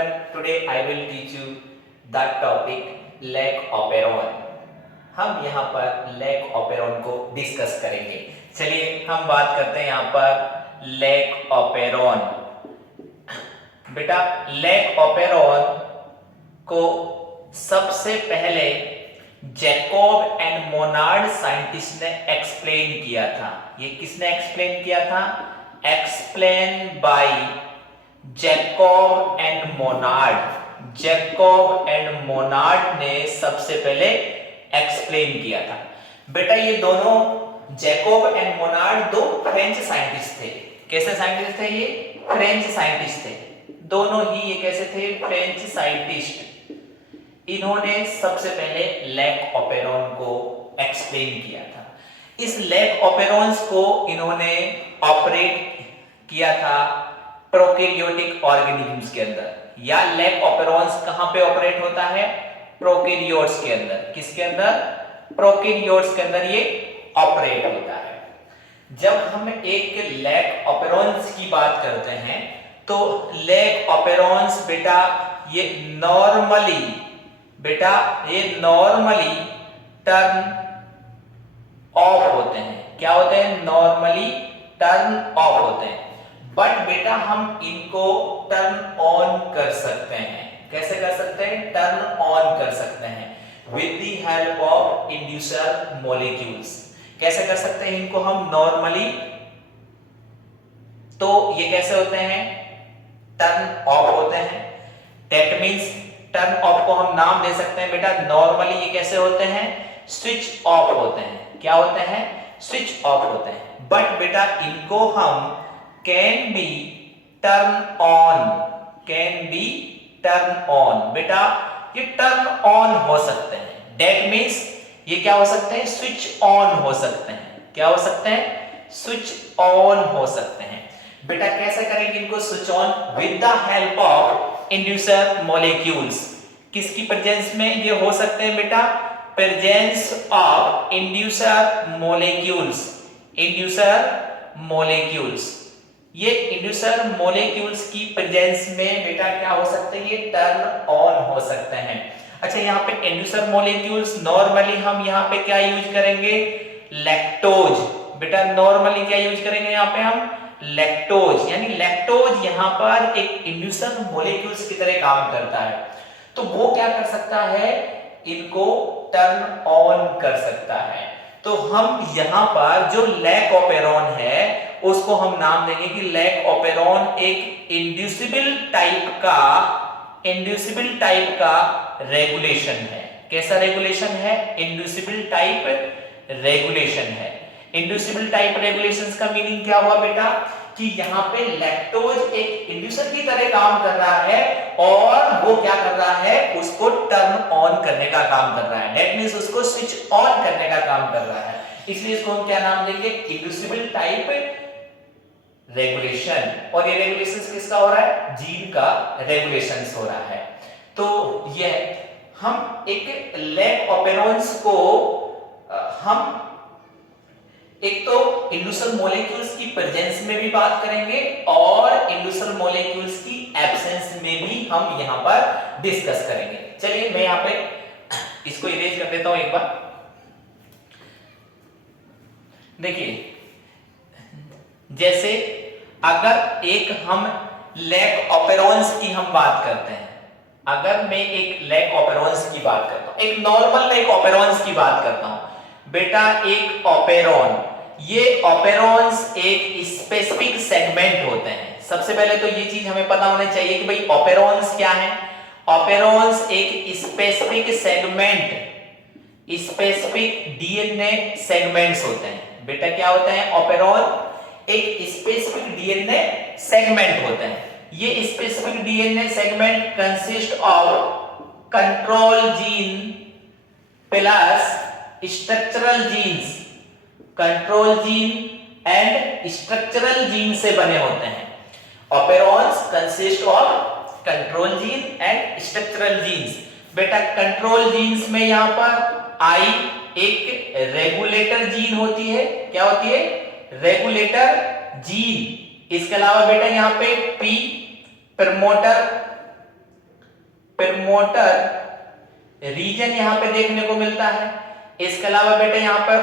everyone, today I will teach you the topic leg operon. हम यहाँ पर leg operon को डिस्कस करेंगे। चलिए हम बात करते हैं यहाँ पर लेग ऑपेरॉन। बेटा लेग ऑपेरॉन को सबसे पहले जैकोब एंड मोनार्ड साइंटिस्ट ने एक्सप्लेन किया था। ये किसने एक्सप्लेन किया था? Explain by Jacob and Monod. Jacob and Monod ने सबसे पहले एक्सप्लेन किया था। बेटा ये दोनों जैकोब एंड मोनार्ड दो फ्रेंच साइंटिस्ट थे। कैसे साइंटिस्ट थे ये? फ्रेंच साइंटिस्ट थे। दोनों ही ये कैसे थे? French scientist. इन्होंने सबसे पहले लेग ऑपेरॉन को एक्सप्लेन किया था। इस लेग ऑपेरॉन्स को इन्होंने ऑपरेट किया था प्रोकैरियोटिक ऑर्गेनिजम्स के अंदर। या लेग ऑपेरॉन्स कहां पे ऑपरेट होता है? प्रोकैरियोट्स के अंदर। किसके अंदर? प्रोकैरियोट्स के अंदर ये ऑपरेट होता है। जब हम एक लेग ऑपेरॉन्स की बात करते हैं तो लेग ऑपेरॉन्स बेटा ये नॉर्मली टर्न ऑफ होते हैं। क्या होते हैं? नॉर्मली टर्न ऑफ होते हैं। बट बेटा हम इनको टर्न ऑन कर सकते हैं। कैसे कर सकते हैं? टर्न ऑन कर सकते हैं with the help of inducer molecules. कैसे कर सकते हैं इनको हम नॉर्मली? तो ये कैसे होते हैं? टर्न ऑफ होते हैं। दैट मींस टर्न ऑफ को हम नाम दे सकते हैं बेटा नॉर्मली ये कैसे होते हैं? स्विच ऑफ होते हैं। क्या होते हैं? स्विच ऑफ होते हैं। बट बेटा इनको हम कैन बी टर्न ऑन। बेटा ये टर्न ऑन हो सकते हैं। दैट मींस ये क्या हो सकते हैं? स्विच ऑन हो सकते हैं। क्या हो सकते हैं? स्विच ऑन हो सकते हैं। बेटा कैसे करेंगे इनको switch on? With the help of inducer molecules. किसकी प्रेजेंस में ये हो सकते हैं बेटा? Presence of inducer molecules. ये इंड्यूसर मॉलिक्यूल्स की प्रेजेंस में बेटा क्या हो सकते हैं? ये टर्न ऑन हो सकते हैं। अच्छा यहाँ पे इंड्यूसर मॉलिक्यूल्स नॉर्मली हम यहाँ पे क्या यूज करेंगे? लैक्टोज। बेटा नॉर्मली क्या यूज करेंगे यहाँ पे हम? लैक्टोज। यानी लैक्टोज यहाँ पर एक इंड्यूसर मॉलिक्यूल्स की तरह काम करता है। तो वो क्या कर सकता है? इनको टर्न ऑन कर सकता है। तो हम यहाँ पर जो लेग ऑपेरॉन है उसको हम नाम देंगे कि लेग ऑपेरॉन एक इंड्यूसिबल टाइप का रेगुलेशन है। कैसा रेगुलेशन है? इंड्यूसिबल टाइप रेगुलेशन है। इंड्यूसिबल टाइप रेगुलेशंस का मीनिंग क्या हुआ बेटा? कि यहाँ पे लैक्टोज एक इंड्यूसर की तरह काम कर रहा है और वो क्या कर रहा है? उसको टर्न ऑन करने का काम कर रहा है। दैट मींस उसको स्विच ऑन करने का काम कर रहा है। इसलिए इसको हम क्या नाम देंगे? Inducible type regulation. और ये रेगुलेशंस किसका हो रहा है? जीन का रेगुलेशंस हो रहा है। तो ये हम एक लेग ऑपेरॉन्स को हम एक तो इंड्यूसर मॉलिक्यूल्स की प्रेजेंस में भी बात करेंगे और इंड्यूसर मॉलिक्यूल्स की एब्सेंस में भी हम यहां पर डिस्कस करेंगे। चलिए मैं यहां पे इसको इरेज कर देता हूं एक बार। देखिए जैसे अगर एक हम लेग ऑपेरॉन्स की हम बात करते हैं, अगर मैं एक लेग ऑपेरॉन्स की बात करता हूं, एक नॉर्मल लेग ऑपेरॉन्स की बात करता हूं बेटा, एक ऑपेरॉन, ये ऑपेरॉन्स एक स्पेसिफिक सेगमेंट होते हैं। सबसे पहले तो ये चीज हमें पता होनी चाहिए कि भाई ऑपेरॉन्स क्या है। ऑपेरॉन्स एक स्पेसिफिक डीएनए सेगमेंट्स होते हैं। बेटा क्या होते हैं? ऑपेरॉन एक स्पेसिफिक डीएनए सेगमेंट होते हैं। ये specific DNA segment consist of control gene plus structural genes. Control gene and structural gene से बने होते हैं। Operons consist of control gene and structural genes. बेटा कंट्रोल जीन्स में यहां पर आई एक रेगुलेटर जीन होती है। क्या होती है? Regulator gene. इसके अलावा बेटा यहां पे पी प्रमोटर प्रमोटर रीजन यहां पे देखने को मिलता है। इसके अलावा बेटा यहां पर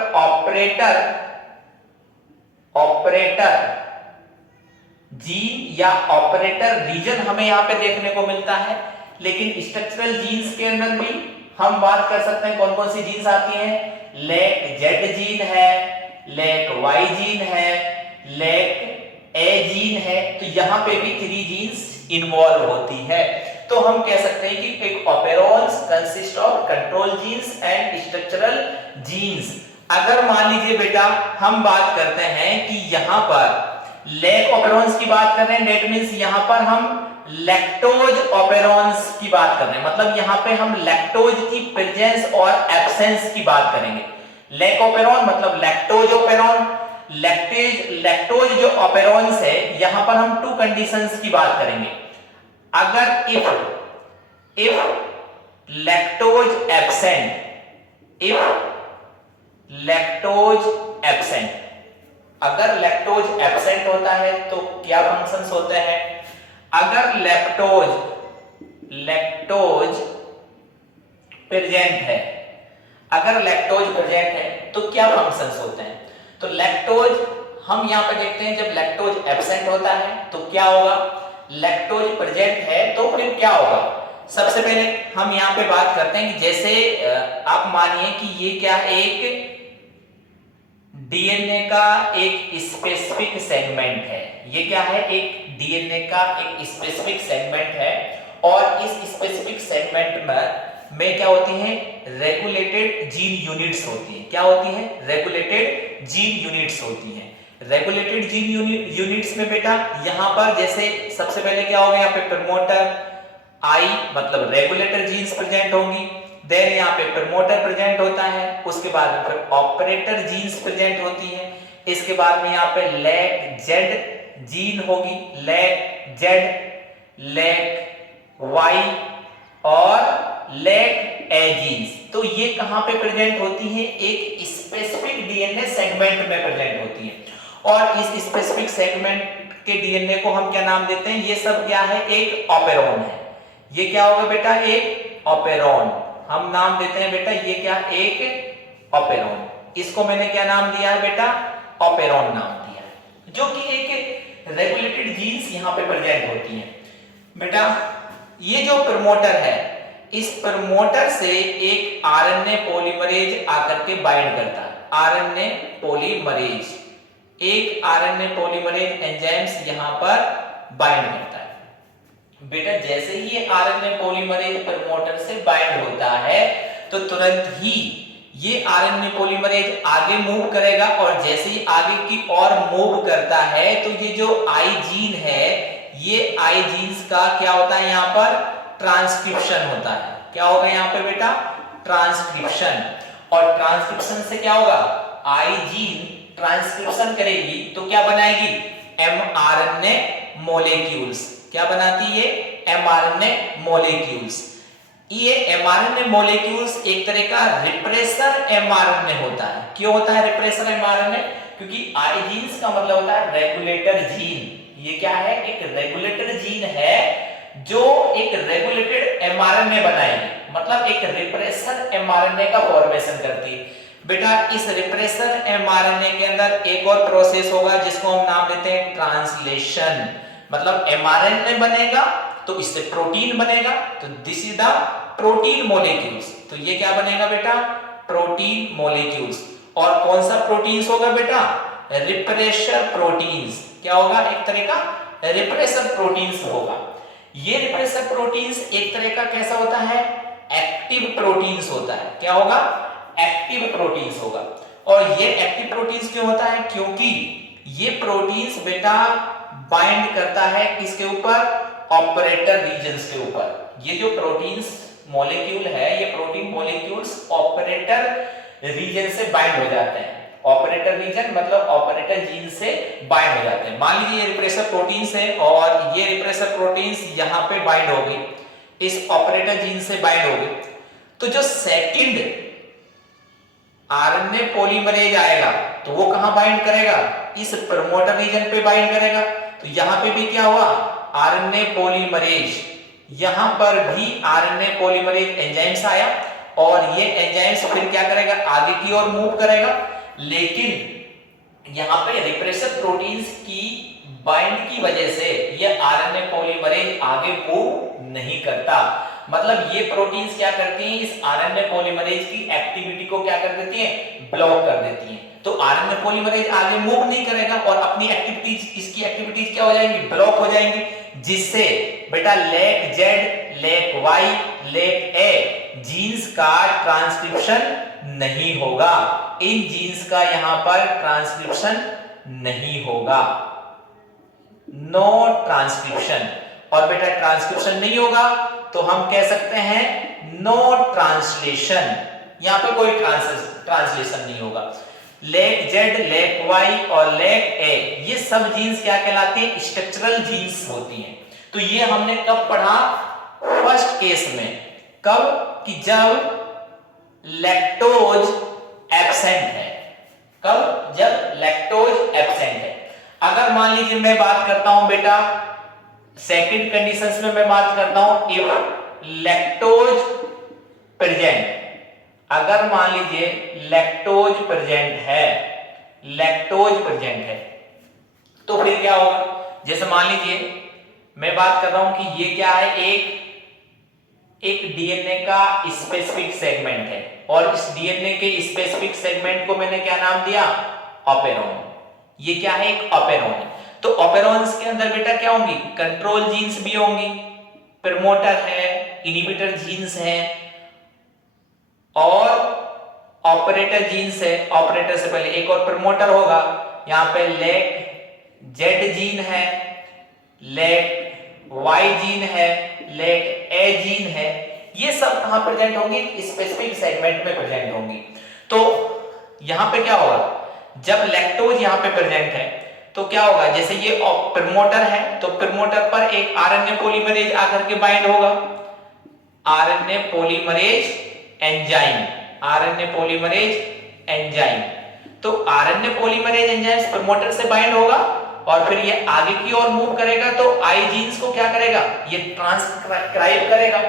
ऑपरेटर जीन या ऑपरेटर रीजन हमें यहां पे देखने को मिलता है। लेकिन स्ट्रक्चरल जीन्स के अंदर भी हम बात कर सकते हैं कौन कौन सी जीन्स आती हैं। लेक जेड जीन है, लेक वाई जीन है, लेक ए जीन है। तो यहां पे भी 3 जीन्स इन्वॉल्व होती है। तो हम कह सकते हैं कि एक operons consist of control genes and structural genes. अगर मान लीजिए बेटा हम बात करते हैं कि यहां पर लैक ऑपेरॉन्स की बात कर रहे हैं, दैट मींस यहां पर हम लैक्टोज ऑपेरॉन्स की बात कर रहे हैं, मतलब यहां पे हम लैक्टोज की प्रेजेंस और एब्सेंस की बात करेंगे। लैक ऑपेरॉन मतलब लैक्टोज ऑपेरॉन। लैक्टोज जो ऑपेरॉन्स है यहां पर हम 2 कंडीशंस की बात करेंगे। अगर इफ लैक्टोज एब्सेंट, अगर लैक्टोज एब्सेंट होता है तो क्या फंक्शंस होते हैं। अगर लैक्टोज प्रेजेंट है, तो क्या फंक्शंस होते हैं। तो लैक्टोज हम यहां पे देखते हैं जब लैक्टोज एब्सेंट होता है तो क्या होगा, लैक्टोज प्रेजेंट है तो फिर क्या होगा। सबसे पहले हम यहां पे बात करते हैं कि जैसे आप मानिए कि ये क्या एक डीएनए का एक स्पेसिफिक सेगमेंट है। ये क्या है, एक डीएनए का एक स्पेसिफिक सेगमेंट है और इस स्पेसिफिक सेगमेंट में क्या होती हैं, रेगुलेटेड जीन यूनिट्स होती हैं। क्या होती हैं, रेगुलेटेड जीन यूनिट्स होती हैं। रेगुलेटेड जीन यूनिट्स में बेटा यहां पर जैसे सबसे पहले क्या होगा, यहाँ पे प्रमोटर आई मतलब रेगुलेटर जीन्स प्रेजेंट होंगी। देन यहाँ पे प्रमोटर प्रेजेंट होता है, उसके बाद में फिर ऑपरेटर जीन्स प्रेजेंट होती है। इसके बाद में यहाँ पे लैक जेड जीन होगी, लैक जेड, लैक वाई और लैक ए जीन्स। तो ये कहां पे प्रेजेंट होती है, एक स्पेसिफिक डीएनए सेगमेंट में प्रेजेंट होती है। और इस स्पेसिफिक सेगमेंट के डीएनए को हम क्या नाम देते हैं, ये सब क्या है, एक ऑपेरॉन है। ये क्या होगा बेटा, एक ऑपेरॉन हम नाम देते हैं बेटा, ये क्या, एक ऑपेरॉन। इसको मैंने क्या नाम दिया है बेटा, ऑपेरॉन नाम दिया है, जो कि एक रेगुलेटेड जीन्स यहां पे प्रेजेंट होती हैं। बेटा ये जो प्रमोटर है, इस प्रमोटर से एक आरएनए पॉलीमरेज आकर के बाइंड करता है। आरएनए पॉलीमरेज, एक आरएनए पॉलीमरेज एंजाइम्स यहां पर बाइंड करता है। बेटा जैसे ही ये आरएनए पॉलीमरेज प्रमोटर से बाइंड होता है तो तुरंत ही ये आरएनए पॉलीमरेज आगे मूव करेगा और जैसे ही आगे की ओर मूव करता है तो ये जो आई जीन है, ये आई जीन्स का क्या होता है, यहां पर ट्रांसक्रिप्शन होता है। क्या होगा यहाँ पे बेटा, ट्रांसक्रिप्शन। और ट्रांसक्रिप्शन से क्या होगा, आई जीन ट्रांसक्रिप्शन करेगी तो क्या बनाएगी, एमआरएनए मॉलिक्यूल्स। क्या बनाती है, एमआरएनए मॉलिक्यूल्स। ये एमआरएनए मॉलिक्यूल्स एक तरह का रिप्रेसर एमआरएनए होता है। क्यों होता है रिप्रेसर एमआरएनए, क्योंकि आई जीन्स का मतलब होता है रेगुलेटर जीन। ये क्या है, एक रेगुलेटर जीन है जो एक रेगुलेटेड एमआरएनए बनाएगी, मतलब एक रिप्रेसर एमआरएनए का फॉर्मेशन करती है। बेटा इस रिप्रेसर एमआरएनए के अंदर एक और प्रोसेस होगा जिसको हम नाम देते हैं ट्रांसलेशन। मतलब एमआरएनए बनेगा तो इससे प्रोटीन बनेगा, तो this is the protein molecules. तो ये क्या बनेगा बेटा, प्रोटीन मॉलिक्यूल्स। और कौन सा प्रोटीन्स होगा बेटा, रिप्रेसर प्रोटीन्स। क्या होगा, एक तरह का रिप्रेसर प्रोटीन्स होगा। ये रिप्रेसर प्रोटीन्स एक तरह का कैसा होता है, एक्टिव प्रोटीन्स होता है। क्या होगा, एक्टिव प्रोटीन्स होगा। और ये एक्टिव प्रोटीन्स क्यों होता है, क्योंकि ये प्रोटीन्स बेटा बाइंड करता है किसके ऊपर, ऑपरेटर रीजन्स के ऊपर। ये जो प्रोटीन्स मॉलिक्यूल है, ये प्रोटीन मॉलिक्यूल्स ऑपरेटर रीजन से बाइंड हो जाते हैं। ऑपरेटर रीजन मतलब ऑपरेटर जीन से बाइंड हो जाते हैं। मान लीजिए ये रिप्रेसर प्रोटीन्स है और ये रिप्रेसर प्रोटीन्स यहां पे बाइंड हो गई, इस ऑपरेटर जीन से बाइंड हो गई, तो जो सेकंड आरएनए पॉलीमरेज आएगा तो वो कहां बाइंड करेगा, इस प्रमोटर रीजन पे बाइंड करेगा। तो यहां पे भी क्या हुआ, आरएनए पॉलीमरेज यहां पर भी आरएनए पॉलीमरेज एंजाइम्स आया और ये एंजाइम्स फिर क्या करेगा, आगे की ओर मूव करेगा, लेकिन यहां पे रिप्रेसर प्रोटीन्स की बाइंड की वजह से ये आरएनए पॉलीमरेज आगे मूव नहीं करता। मतलब ये प्रोटीन्स क्या करती हैं, इस आरएनए पॉलीमरेज की एक्टिविटी को क्या कर देती हैं, ब्लॉक कर देती हैं। तो आरएनए पॉलीमरेज आगे मूव नहीं करेगा और अपनी एक्टिविटीज, इसकी एक्टिविटीज क्या हो जाएंगी, ब्लॉक हो जाएंगी, जिससे बेटा lac Z, lac Y, lac A genes का ट्रांसक्रिप्शन नहीं होगा। इन जीन्स का यहां पर ट्रांसक्रिप्शन नहीं होगा, नो ट्रांसक्रिप्शन। और बेटा ट्रांसक्रिप्शन नहीं होगा तो हम कह सकते हैं नो ट्रांसलेशन, यहां पे कोई ट्रांसलेशन नहीं होगा। लेक जेड, लेक वाई और लेक ए ये सब जीन्स क्या कहलाती है, स्ट्रक्चरल जीन्स होती हैं। तो ये हमने कब पढ़ा, फर्स्ट केस में, कब कि जब लैक्टोज एब्सेंट है, कब, जब लैक्टोज एब्सेंट है। अगर मान लीजिए मैं बात करता हूं बेटा सेकंड कंडीशंस में, मैं बात करता हूं इफ लैक्टोज प्रेजेंट, अगर मान लीजिए लैक्टोज प्रेजेंट है, लैक्टोज प्रेजेंट है, तो फिर क्या होगा, जैसे मान लीजिए मैं बात कर रहा हूं कि ये क्या है, एक डीएनए का स्पेसिफिक सेगमेंट है और इस डीएनए के स्पेसिफिक सेगमेंट को मैंने क्या नाम दिया, ओपेरॉन। ये क्या है, एक ओपेरॉन है। तो ओपेरॉन्स के अंदर बेटा क्या होंगी, कंट्रोल जीन्स भी होंगी, प्रमोटर है, इनहिबिटर जीन्स है और ऑपरेटर जीन्स है। ऑपरेटर से पहले एक और प्रमोटर होगा, यहां पे लेक जेड जीन है, लेक वाई जीन है, लेक ए जीन है। ये सब कहां प्रेजेंट होंगी, स्पेसिफिक सेगमेंट में प्रेजेंट होंगी। तो यहां पे क्या होगा, जब लैक्टोज यहां पे प्रेजेंट है तो क्या होगा, जैसे ये प्रमोटर है तो प्रमोटर पर एक आरएनए पॉलीमरेज आकर के बाइंड होगा, RNA polymerase enzyme, RNA polymerase enzyme. तो आरएनए पॉलीमरेज एंजाइम प्रमोटर से बाइंड होगा और फिर ये आगे की ओर मूव करेगा तो आई जीन्स को क्या करेगा, ये ट्रांसक्राइब करेगा।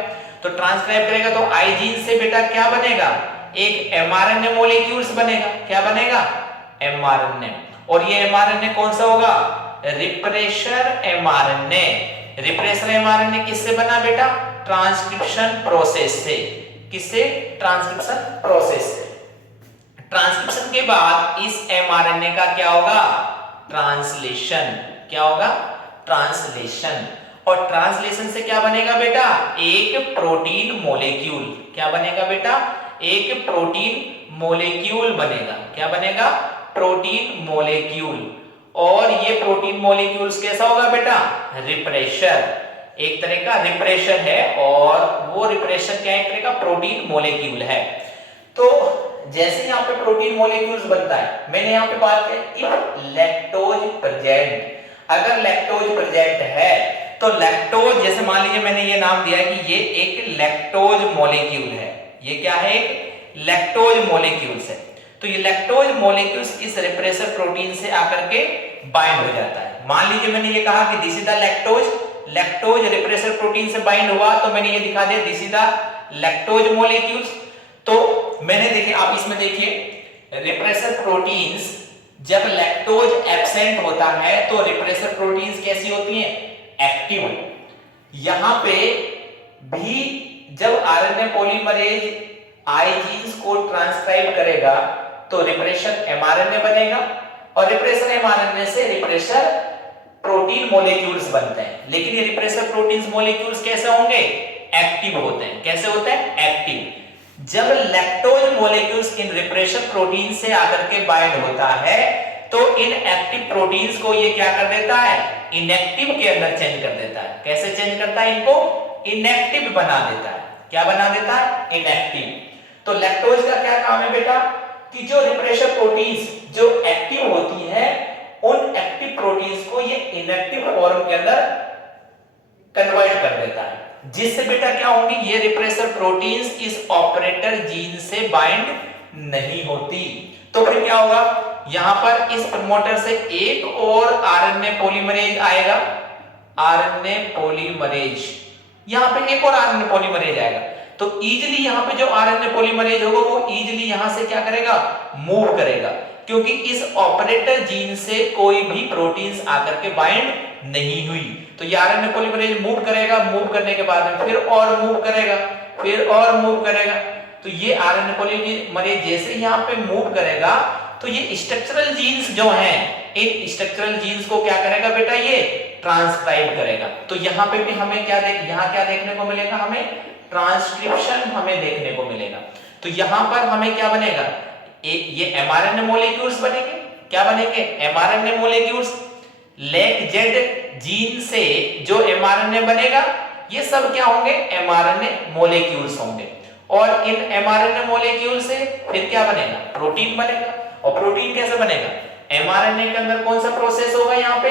तो ट्रांसक्राइब करेगा तो आई जीन से बेटा क्या बनेगा, एक एमआरएनए मॉलिक्यूल्स बनेगा। क्या बनेगा, एमआरएनए। और ये एमआरएनए कौन सा होगा, रिप्रेशर एमआरएनए। रिप्रेशर एमआरएनए किससे बना बेटा, ट्रांसक्रिप्शन प्रोसेस से। किससे, ट्रांसक्रिप्शन प्रोसेस से। ट्रांसक्रिप्शन के बाद इस एमआरएनए का क्या होगा, ट्रांसलेशन। क्या होगा, ट्रांसलेशन। और ट्रांसलेशन से क्या बनेगा बेटा, एक प्रोटीन मॉलिक्यूल। क्या बनेगा बेटा, एक प्रोटीन मॉलिक्यूल बनेगा। क्या बनेगा, प्रोटीन मॉलिक्यूल। और ये प्रोटीन मॉलिक्यूल्स कैसा होगा बेटा, रिप्रेशर, एक तरह का रिप्रेशर है और वो रिप्रेशर क्या है, एक तरह का प्रोटीन मॉलिक्यूल है। तो जैसे यहां पे प्रोटीन मॉलिक्यूल्स बनता है, मैंने यहां पे बात की इफ लैक्टोज प्रेजेंट, अगर लैक्टोज प्रेजेंट है तो लैक्टोज, जैसे मान लीजिए मैंने ये नाम दिया कि ये एक लैक्टोज मॉलिक्यूल है। ये क्या है, एक लैक्टोज मॉलिक्यूल्स है। तो ये लैक्टोज मॉलिक्यूल्स इस रिप्रेसर प्रोटीन से आकर के बाइंड हो जाता है। मान लीजिए मैंने ये कहा कि this is the lactose, lactose repressor protein से बाइंड हुआ तो मैंने ये दिखा दिया this is the lactose molecules. तो मैंने देखिए, आप इसमें देखिए रिप्रेसर प्रोटीन्स जब लैक्टोज एब्सेंट होता है तो रिप्रेसर प्रोटीन्स कैसी होती हैं, एक्टिव। यहां पे भी जब आरएनए पॉलीमरेज आई जीन्स को ट्रांसक्राइब करेगा तो रिप्रेशर एमआरएनए बनेगा और रिप्रेशर एमआरएनए से रिप्रेशर प्रोटीन मॉलिक्यूल्स बनते हैं। लेकिन ये रिप्रेशर प्रोटीन्स मॉलिक्यूल्स कैसे होंगे, एक्टिव होते हैं। कैसे होते हैं, एक्टिव। जब lactose molecules in refresher protein से आकर के बाइंड होता है तो इन एक्टिव प्रोटीन्स को ये क्या कर देता है, इनएक्टिव के अंदर चेंज कर देता है। कैसे चेंज करता है, इनको इनएक्टिव बना देता है। क्या बना देता है, इनएक्टिव। तो लैक्टोज का क्या काम है बेटा, कि जो रिप्रेशर प्रोटीन्स जो एक्टिव होती हैं उन एक्टिव प्रोटीन्स को ये इनएक्टिव फॉर्म के अंदर कन्वर्ट कर देता है, जिससे बेटा क्या होंगी, ये रिप्रेसर प्रोटीन्स इस ऑपरेटर जीन से बाइंड नहीं होती। तो फिर क्या होगा, यहां पर इस प्रमोटर से एक और आरएनए पॉलीमरेज आएगा, आरएनए पॉलीमरेज। यहाँ पे एक और आरएनए पॉलीमरेज आएगा, तो इजीली यहाँ पे जो आरएनए पॉलीमरेज होगा वो इजीली यहाँ से क्या करेगा, मूव करेगा, क्योंकि इस ऑपरेटर जीन से कोई भी प्रोटीन्स आकर के बाइंड नहीं हुई। तो ये आरएनए पॉलीमरेज मूव करेगा, मूव करने के बाद में फिर और मूव करेगा, फिर और मूव करेगा। तो ये आरएनए पॉलीमरेज जैसे यहाँ पे मूव करेगा तो ये स्ट्रक्चरल जीन्स जो हैं, इन स्ट्रक्चरल जीन्स को क्या करेगा बेटा, ये ट्रांसक्राइब करेगा। तो यहाँ पे भी हमें क्या यहाँ क्या देखने को मिलेगा, हमें ट्रांसक्रिप्शन हमें देखने को मिलेगा। तो यहाँ पर हमें क्या बनेगा, ये एमआरएनए मॉलिक्यूल्स बनेंगे, क्या बनेंगे, mRNA molecules. Leg Z gene से जो एमआरएनए बनेगा ये सब क्या होंगे, एमआरएनए मॉलिक्यूल्स होंगे, और इन एमआरएनए मॉलिक्यूल से फिर क्या बनेगा, प्रोटीन बनेगा। और प्रोटीन कैसे बनेगा, एमआरएनए के अंदर कौन सा प्रोसेस होगा, यहाँ पे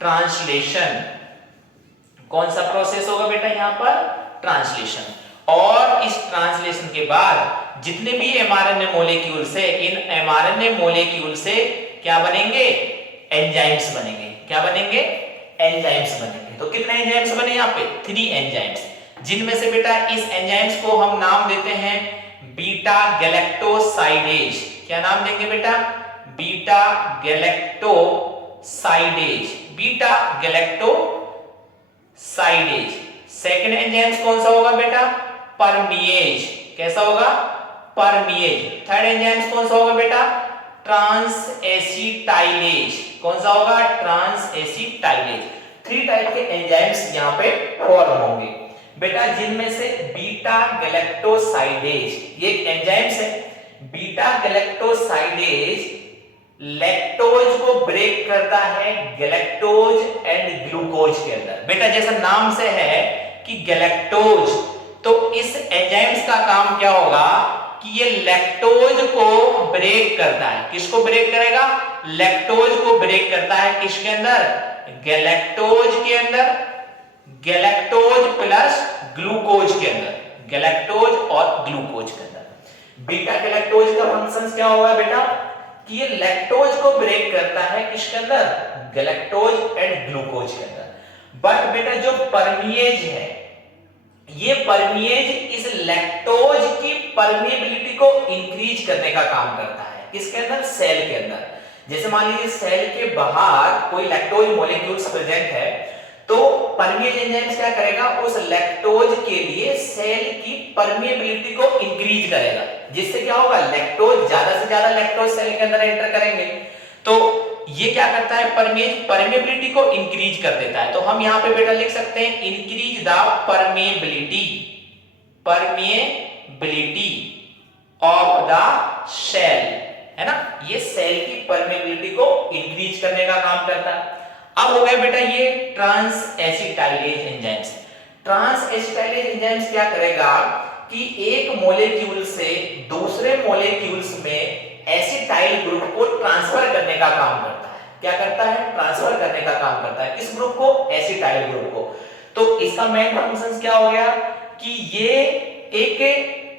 ट्रांसलेशन। कौन सा प्रोसेस होगा बेटा, यहाँ पर ट्रांसलेशन। और इस ट्रांसलेशन के बाद जितने भी एमआरएनए मॉलिक्यूल्स है, इन एमआरएनए मॉलिक्यूल से क्या बनेंगे, एंजाइम्स बनेंगे। क्या बनेंगे, एंजाइम्स बनेंगे। तो कितने एंजाइम्स बने यहाँ पे, 3 एंजाइम्स, जिनमें से बेटा इस एंजाइम्स को हम नाम देते हैं बीटा गैलेक्टोसाइडेज। क्या नाम देंगे बेटा, beta galactosidase, beta galactosidase. Second enzymes कौन सा होगा बेटा, परमिएज। कैसा होगा, परमिएज। थर्ड एंजाइम्स कौन सा होगा बेटा, ट्रांस एसिटाइलेज। कौन सा होगा, ट्रांस एसिटाइलेज। 3 टाइप के एंजाइम्स यहाँ पे फॉर्म होंगे बेटा, जिनमें से बीटा गैलेक्टोसाइडेज ये एंजाइम्स है। बीटा गैलेक्टोसाइडेज लैक्टोज को ब्रेक करता है गैलेक्टोज एंड ग्लूकोज के अंदर। बेटा जैसा नाम से है कि गैलेक्टोज, तो इस एंजाइम्स का काम क्या होगा कि ये लैक्टोज को ब्रेक करता है। किसको ब्रेक करेगा, लैक्टोज को ब्रेक करता है, किसके अंदर, गैलेक्टोज के अंदर, गैलेक्टोज प्लस ग्लूकोज के अंदर, गैलेक्टोज और ग्लूकोज के अंदर। बीटा गैलेक्टोज का फंक्शन क्या होगा बेटा कि ये लैक्टोज को ब्रेक करता है, किसके अंदर, गैलेक्टोज एंड ग्लूकोज के अंदर। बट बेटा जो परमिएज है, ये परमिएज इस लैक्टोज की परमिएबिलिटी को इंक्रीज करने का काम करता है, किसके अंदर, सेल के अंदर। जैसे मान लीजिए सेल के बाहर कोई लैक्टोज मॉलिक्यूल्स प्रेजेंट है, तो परमिएज एंजाइम्स क्या करेगा, उस लैक्टोज के लिए सेल की परमिएबिलिटी को इंक्रीज करेगा, जिससे क्या होगा, लैक्टोज ज्यादा से ज्यादा लैक्टोज सेल के अंदर एंटर करेंगे। तो ये क्या करता है, परमिएज परमिएबिलिटी को इंक्रीज कर देता है। तो हम यहाँ पे बेटा लिख सकते हैं increase the permeability, permeability of the cell, है ना, ये सेल की परमिएबिलिटी को इंक्रीज करने का काम करता है। अब हो गया बेटा ये transacetylase enzymes. Transacetylase enzymes क्या करेगा कि एक मॉलिक्यूल से दूसरे मॉलिक्यूल्स में एसिटाइल ग्रुप को ट्रांसफर करने का काम करता है। क्या करता है, ट्रांसफर करने का काम करता है, किस ग्रुप को, एसिटाइल ग्रुप को। तो इसका मेन फंक्शन क्या हो गया कि ये एक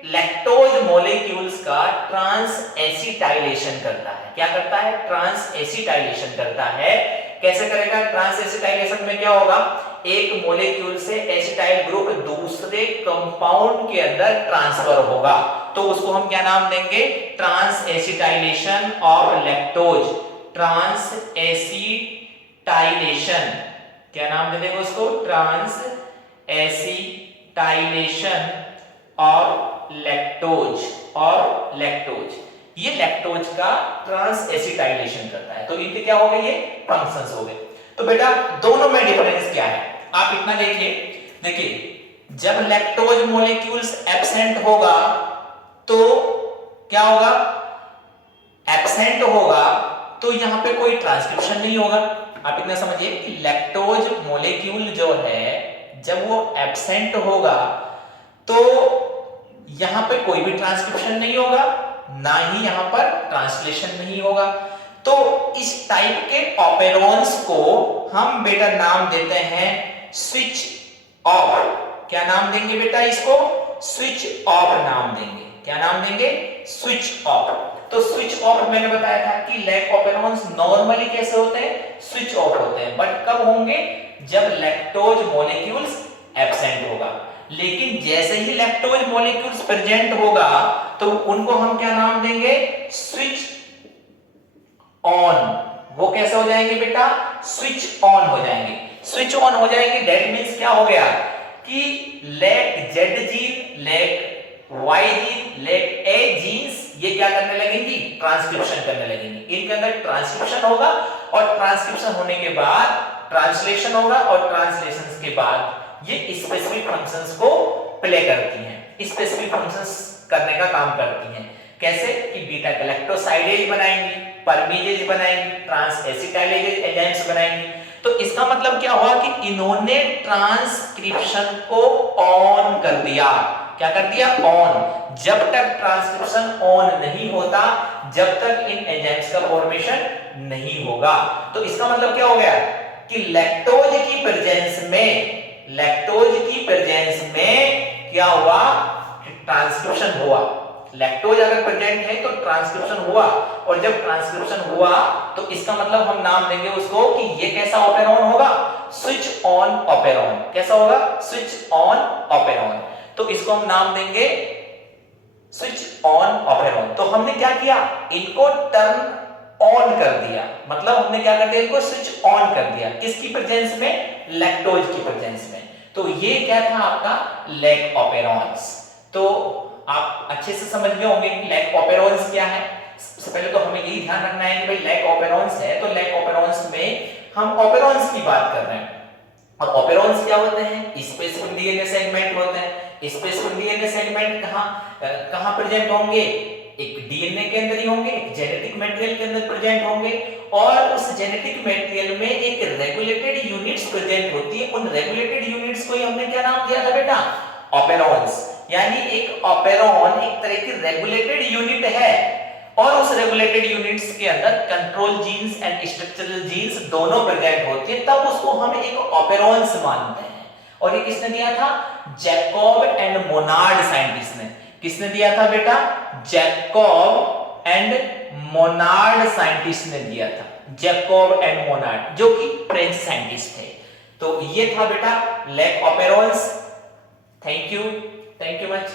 लैक्टोज मॉलिक्यूल्स का ट्रांस एसिटाइलेशन करता है। क्या करता है, ट्रांस एसिटाइलेशन करता है। कैसे करेगा, ट्रांस एसिटाइलेशन में क्या होगा, एक मॉलिक्यूल से एसिटाइल ग्रुप दूसरे कंपाउंड के अंदर ट्रांसफर होगा, तो उसको हम क्या नाम देंगे, transacetylation of lactose, transacetylation. क्या नाम दे देंगे उसको, ट्रांस एसिटाइलेशन ऑफ लैक्टोज, और लैक्टोज ये लैक्टोज का ट्रांस एसिटाइलेशन करता है। तो इनके क्या हो गए, ये फंक्शंस हो गए। तो बेटा दोनों में डिफरेंस क्या है, आप इतना देखिए, देखिए जब लैक्टोज मॉलिक्यूल्स एब्सेंट होगा तो क्या होगा, एब्सेंट होगा तो यहां पे कोई ट्रांसक्रिप्शन नहीं होगा। आप इतना समझिए कि लैक्टोज मॉलिक्यूल जो है जब वो एब्सेंट होगा तो यहां पे कोई भी ट्रांसक्रिप्शन नहीं होगा, ना ही यहां पर ट्रांसलेशन नहीं होगा। तो इस टाइप के ऑपेरॉन्स को हम बेटा नाम देते हैं स्विच ऑफ। क्या नाम देंगे बेटा इसको, स्विच ऑफ नाम देंगे। क्या नाम देंगे, स्विच ऑफ। तो स्विच ऑफ मैंने बताया था कि लैक ऑपेरॉन्स नॉर्मली कैसे होते हैं, स्विच ऑफ होते हैं, बट कब होंगे, जब लैक्टोज मॉलिक्यूल्स एब्सेंट होगा। लेकिन जैसे ही लैक्टोज मॉलिक्यूल्स प्रेजेंट होगा तो उनको हम क्या नाम देंगे, स्विच ऑन। वो कैसे हो जाएंगे बेटा, स्विच ऑन हो जाएंगे। स्विच ऑन हो जाएंगे दैट मींस क्या हो गया कि lac Z gene, lac Y gene, lac A genes ये क्या करने लगेंगी, ट्रांसक्रिप्शन करने लगेंगी। इनके अंदर ट्रांसक्रिप्शन होगा और ट्रांसक्रिप्शन होने के बाद ट्रांसलेशन होगा और ट्रांसलेशन के बाद ये स्पेसिफिक फंक्शंस को प्ले करती हैं, स्पेसिफिक फंक्शंस करने का काम करती हैं। कैसे कि बीटा गैलेक्टोसाइडेज बनाएंगी, परमीजेज बनाएंगी, ट्रांस एसिटाइलेज एंजाइम्स बनाएंगी। तो इसका मतलब क्या हुआ कि इन्होंने ट्रांसक्रिप्शन को ऑन कर दिया। क्या कर दिया, ऑन। जब तक ट्रांसक्रिप्शन ऑन नहीं होता, जब तक इन एंजाइम्स का फॉर्मेशन नहीं होगा। तो इसका मतलब क्या हो गया कि लैक्टोज की प्रेजेंस में, लैक्टोज की प्रेजेंस में क्या हुआ, ट्रांसक्रिप्शन हुआ। लैक्टोज अगर प्रेजेंट है तो ट्रांसक्रिप्शन हुआ, और जब ट्रांसक्रिप्शन हुआ तो इसका मतलब हम नाम देंगे उसको कि ये कैसा ऑपेरॉन होगा, स्विच ऑन ऑपेरॉन। कैसा होगा, स्विच ऑन ऑपेरॉन। तो इसको हम नाम देंगे स्विच ऑन ऑपेरॉन। तो हमने क्या किया, इनको टर्न ऑन कर दिया, मतलब हमने क्या कर दिया, इनको स्विच ऑन कर दिया। किसकी प्रेजेंस में, लैक्टोज की प्रेजेंस में। तो ये क्या था आपका लैक ऑपेरॉन्स। तो आप अच्छे से समझ गए होंगे कि लैक ऑपेरॉन्स क्या है। सबसे पहले तो हमें यही ध्यान रखना है कि भाई लैक ऑपेरॉन्स है तो लैक ऑपेरॉन्स में हम ऑपेरॉन्स की बात कर रहे हैं। और ऑपेरॉन्स क्या होते हैं, स्पेसिफिक डीएनए सेगमेंट होते हैं। स्पेसिफिक डीएनए सेगमेंट कहां प्रेजेंट होंगे, एक डीएनए के अंदर ही होंगे, एक जेनेटिक मटेरियल के अंदर प्रेजेंट होंगे, और उस जेनेटिक मटेरियल में एक रेगुलेटेड यूनिट्स प्रेजेंट होती है। उन रेगुलेटेड यूनिट्स को ही हमने क्या नाम दिया था बेटा, ऑपेरॉन्स। यानी एक ऑपेरॉन एक तरह की रेगुलेटेड यूनिट है, और उस रेगुलेटेड यूनिट्स के अंदर control genes and structural genes दोनों प्रेजेंट होती है, तब उसको हम एक ऑपेरॉन्स मानते हैं। और ये किसने दिया था, जैकब एंड मोनार्ड साइंटिस्ट ने। किसने दिया था बेटा, जैकब एंड मोनार्ड साइंटिस्ट ने दिया था, जैकब एंड मोनार्ड, जो कि फ्रेंच साइंटिस्ट थे। तो ये था बेटा lac operons. Thank you much.